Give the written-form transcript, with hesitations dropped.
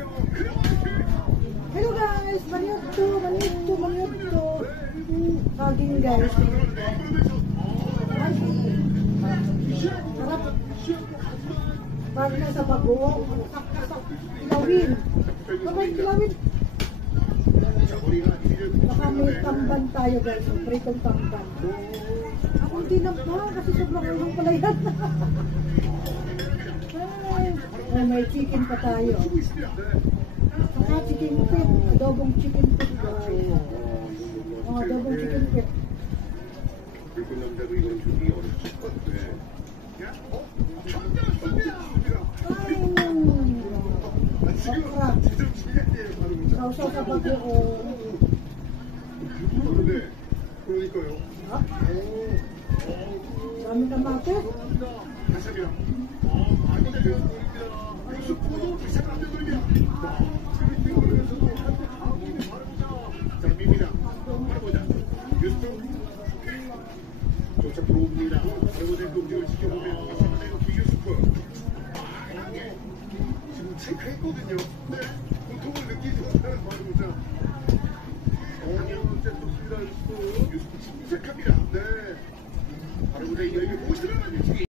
Hello guys, manito. Saging guys. Sarap. Pag nasa bagoong, kilawin. Kapag kilawin. Baka may tamban tayo guys, pritong tamban. Ako hindi na pa, kasi sobrang ulang pala yan. Ay, may chicken pa tayo. Saka chicken pit, adobong chicken pit guys. Adobong chicken pit. Sarap. Sausaw sa bagoong. Dami kamatis. 체크했거든요. 네, 고통을 느끼지 못하는 말입니다. 진짜 좋습니다. 유스프 침착합니다. 네, 바로 우리 여기 보시면